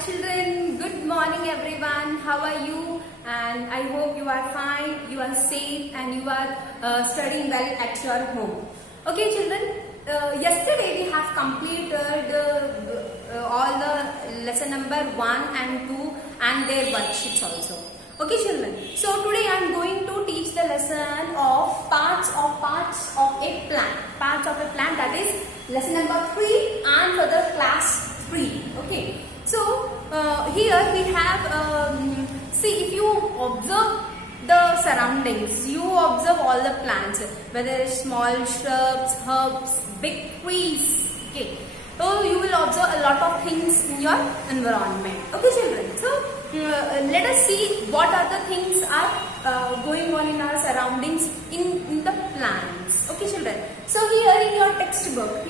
children, good morning everyone. How are you? And I hope you are fine, you are safe and you are studying well at your home. Okay children, yesterday we have completed all the lesson number 1 and 2 and their worksheets also. Okay children, so today I am going to teach the lesson of parts of a plant. Parts of a plant, that is lesson number 3 and for the class 3. Okay. So here we have, see, if you observe the surroundings, you observe all the plants, whether it's small shrubs, herbs, big trees. Okay. So you will observe a lot of things in your environment. Okay children. So let us see what are the things are going on in our surroundings in the plants. Okay children. So here in your textbook,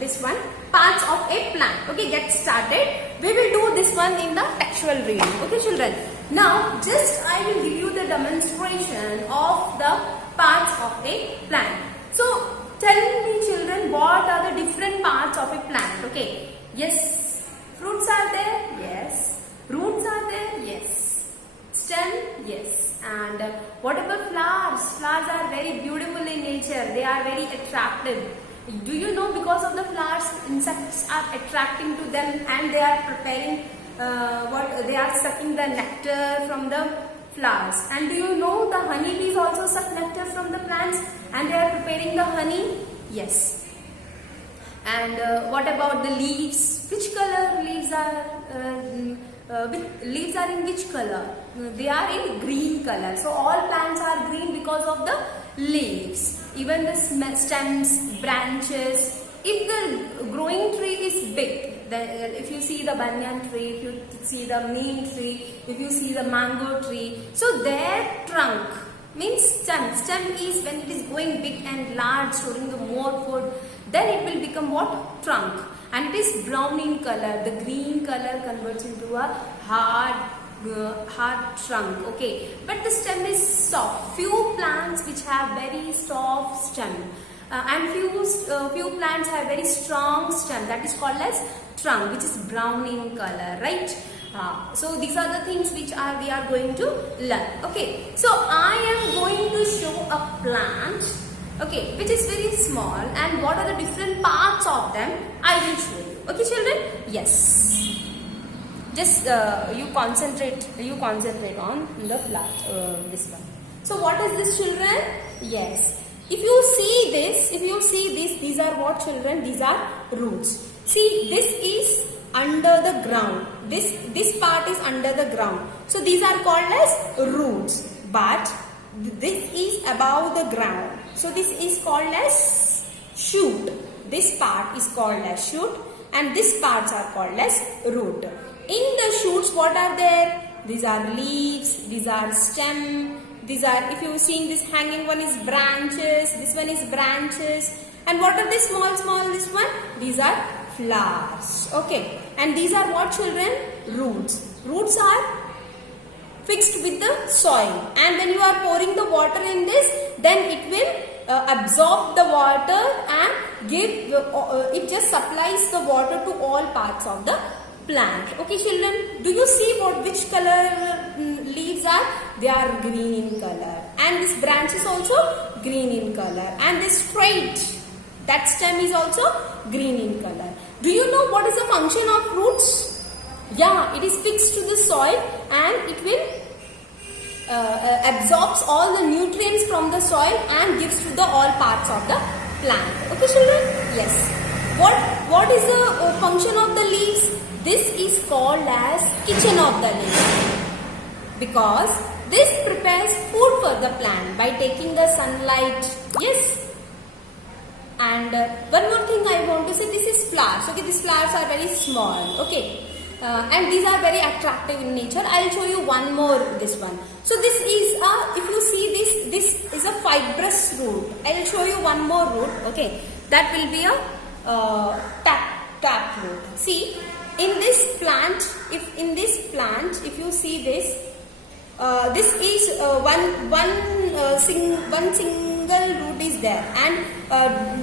this one, parts of a plant. Okay, get started. We will do this one in the textual reading. Okay children. Now just I will give you the demonstration of the parts of a plant. So tell me children, what are the different parts of a plant? Okay. Yes. Fruits are there? Yes. Roots are there? Yes. Stem? Yes. And what about flowers? Flowers are very beautiful in nature. They are very attractive. Do you know, because of the flowers, insects are attracting to them and they are preparing they are sucking the nectar from the flowers. And do you know the honeybees also suck nectar from the plants and they are preparing the honey? Yes. And what about the leaves? Which color leaves are? Leaves are in which color? They are in green color. So all plants are green because of the leaves. Even the stems, branches. If the growing tree is big, if you see the banyan tree, if you see the neem tree, if you see the mango tree, so their trunk means stem. Stem is when it is going big and large, storing the more food, then it will become what? Trunk. And it is brown in color. The green color converts into a hard trunk. Okay, but the stem is soft. Few plants which have very soft stem, and few plants have very strong stem. That is called as trunk, which is brown in color, right? So these are the things which we are going to learn. Okay, so I am going to show a plant, okay, which is very small, and what are the different parts of them I will show you. Okay children? Yes. Just you concentrate on the plant, this one. So what is this children? Yes. If you see this, these are what children? These are roots. See, this is under the ground. This part is under the ground. So these are called as roots. But this is above the ground. So this is called as shoot. This part is called as shoot and these parts are called as root. In the shoots, what are there? These are leaves, these are stem, these are, if you are seeing this hanging one is branches, this one is branches. And what are these small, this one? These are flowers. Okay. And these are what children? Roots. Roots are fixed with the soil. And when you are pouring the water in this, then it will absorb the water and give, it just supplies the water to all parts of the plant. Okay children, do you see which color leaves are? They are green in color, and this branch is also green in color, and this straight, that stem is also green in color. Do you know what is the function of roots? Yeah, it is fixed to the soil and it will absorbs all the nutrients from the soil and gives to the all parts of the plant. Okay children? Yes. What is the function of the leaves? This is called as kitchen of the leaves, because this prepares food for the plant by taking the sunlight. Yes. And one more thing I want to say, this is flowers. Okay, these flowers are very small. Okay. And these are very attractive in nature. I will show you one more, this one. So this is if you see this is a fibrous root. I will show you one more root. Okay, that will be a tap root. See, in this plant, if you see this, this is one single root is there, and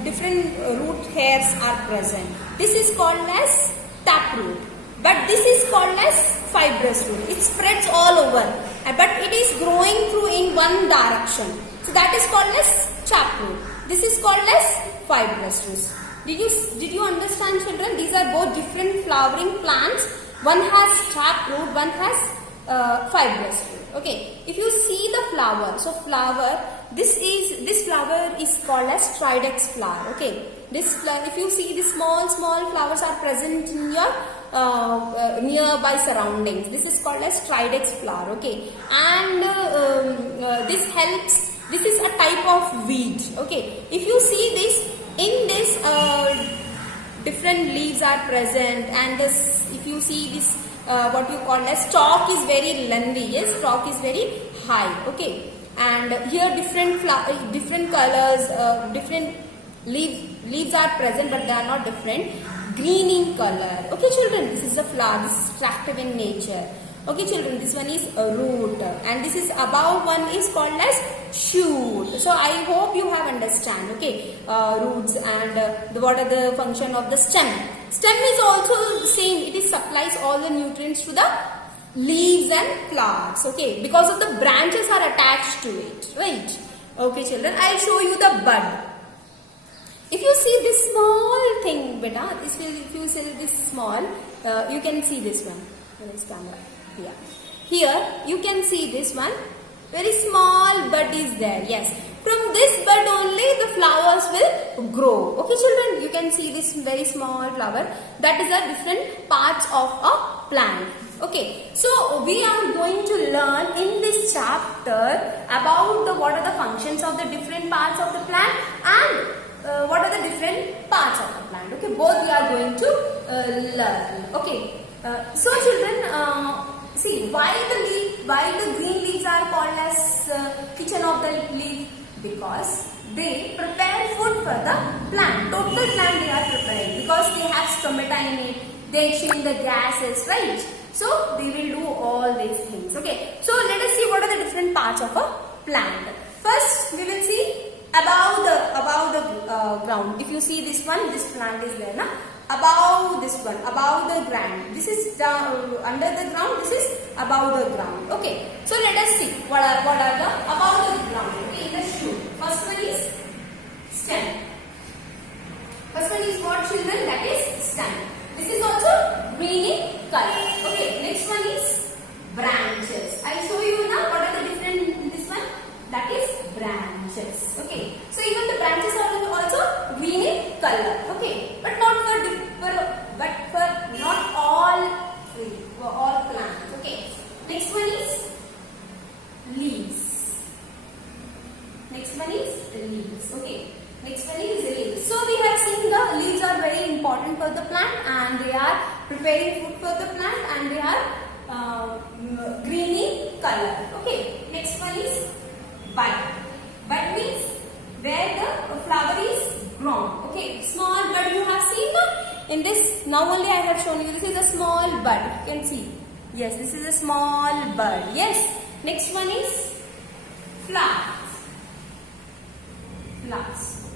different root hairs are present. This is called as tap root. but this is called as fibrous root. It spreads all over, but it is growing through in one direction. So that is called as taproot. This is called as fibrous roots. Did you understand, children? These are both different flowering plants. One has taproot, one has fibrous root. Okay. If you see the flower, so flower, this flower is called as Stridex flower. Okay. This flower, if you see the small flowers are present in your nearby surroundings. This is called as Stridex flower. Okay. And this helps. This is a type of weed. Okay. If you see this, in this different leaves are present, and this, if you see this, what you call as stalk is very lengthy. Yes, stalk is very high. Okay. And here different colors, different leaves are present, but they are not different. Green in color. Okay, children, this is a flower. This is attractive in nature. Okay, children, this one is a root, and this is above one is called as shoot. So I hope you have understand. Okay, roots and what are the function of the stem. Stem is also the same. It is supplies all the nutrients to the leaves and flowers. Okay, because of the branches are attached to it. Right. Okay, children, I'll show you the bud. If you see this small thing, beta, if you see this small, you can see this one. Where is camera? Yeah. Here you can see this one. Very small bud is there. Yes. From this bud only the flowers will grow. Okay, children, you can see this very small flower. That is the different parts of a plant. Okay. So we are going to learn in this chapter about what are the functions of the different parts of the plant and what are the different parts of the plant. Okay, both we are going to learn. Okay, so children, see why the green leaves are called as kitchen of the leaf, because they prepare food for the plant. Total plant they are preparing, because they have stomata in it. They exchange the gases, right? So they will do all these things. Okay, so let us see what are the different parts of a plant. First, we will see above the ground. If you see this one, this plant is there, na? Above this one, above the ground. This is down under the ground. This is above the ground. Okay. So let us see what are the above the ground. Okay, in the shoot. First one is stem. First one is what, children? That is stem. This is also green in color. Okay. Next one is branches. I will show you now what are the different in this one. That is branches. Okay. So even the branches are also green in color. Okay. But not for not all plants. Okay. Next one is leaves. Next one is leaves. Okay. Next one is leaves. So we have seen the leaves are very important for the plant, and they are preparing food for the plant, and they are green in color. Okay. Next one is bud. Bud means where the flower is grown. Okay, small bud you have seen that in this. Now only I have shown you. This is a small bud. You can see. Yes, this is a small bud. Yes. Next one is flowers. Flowers.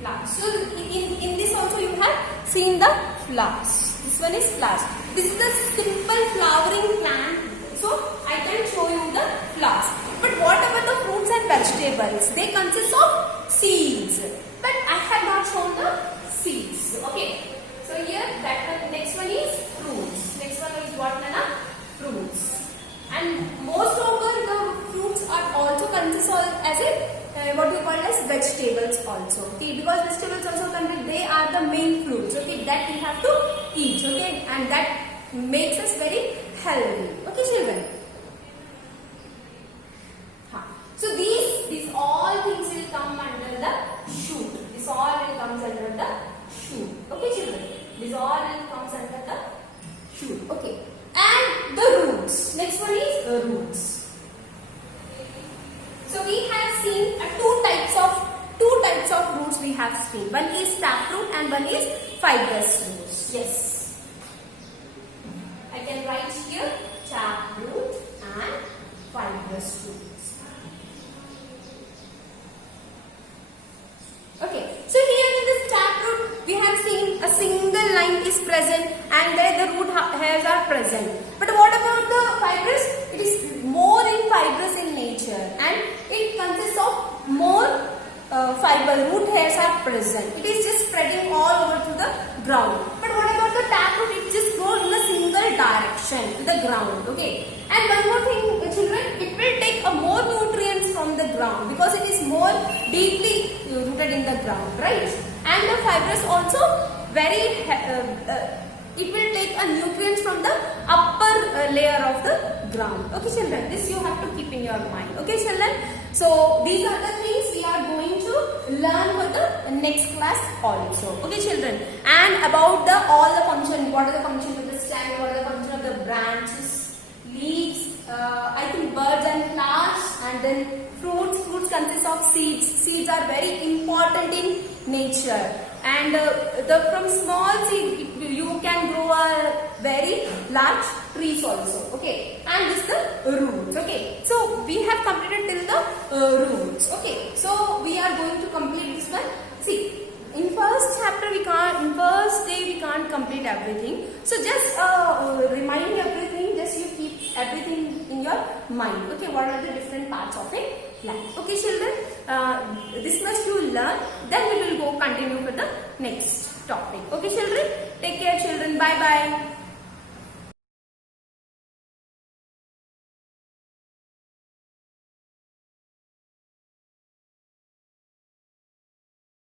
Flowers. So in this also you have seen the flowers. This one is flowers. This is the simple flowering plant. So I can show you the flowers. But what about the fruits and vegetables? They consist of seeds. But I have not shown the seeds. Okay. So here that one, next one is fruits. Next one is what, Nana? Fruits. And most of the fruits are also consist of as a what we call as vegetables also. Okay, because vegetables also they are the main fruits. Okay, that we have to eat. Okay, and that makes us very healthy. Okay, children. So these all things will come under the shoot. This all will comes under the shoot. Okay, children. This all will comes under the shoot. Okay. And the roots. Next one is roots. So we have seen two types of roots we have seen. One is taproot and one is fibrous roots. Yes. I can write here taproot and fibrous roots. Okay, so here in this taproot we have seen available, root hairs are present. It is just spreading all over to the ground. But what about the taproot? It just grows in a single direction to the ground. Okay. And one more thing, children, it will take a more nutrients from the ground because it is more deeply rooted in the ground, right? And the fibrous also very it will take a nutrients from the upper layer of the ground. Okay, children, this you have to keep in your mind. Okay, children. So these are the things we are going to learn for the next class also. Okay, children. And about the all the function, what are the function of the stem, what are the function of the branches, leaves, I think birds and flowers, and then fruits. Fruits consist of seeds. Seeds are very important in nature. And from small seed you can grow a very large trees also. Okay, and this the roots. Okay, so we have completed till the roots. Okay, so we are going to complete this one. See, in first chapter we can't, in first day we can't complete everything. So just remind everything. Just you keep everything in your mind. Okay, what are the different parts of a plant? Okay, children, this much you learn. Then we will go continue for the next topic. Okay, children, take care, children. Bye bye.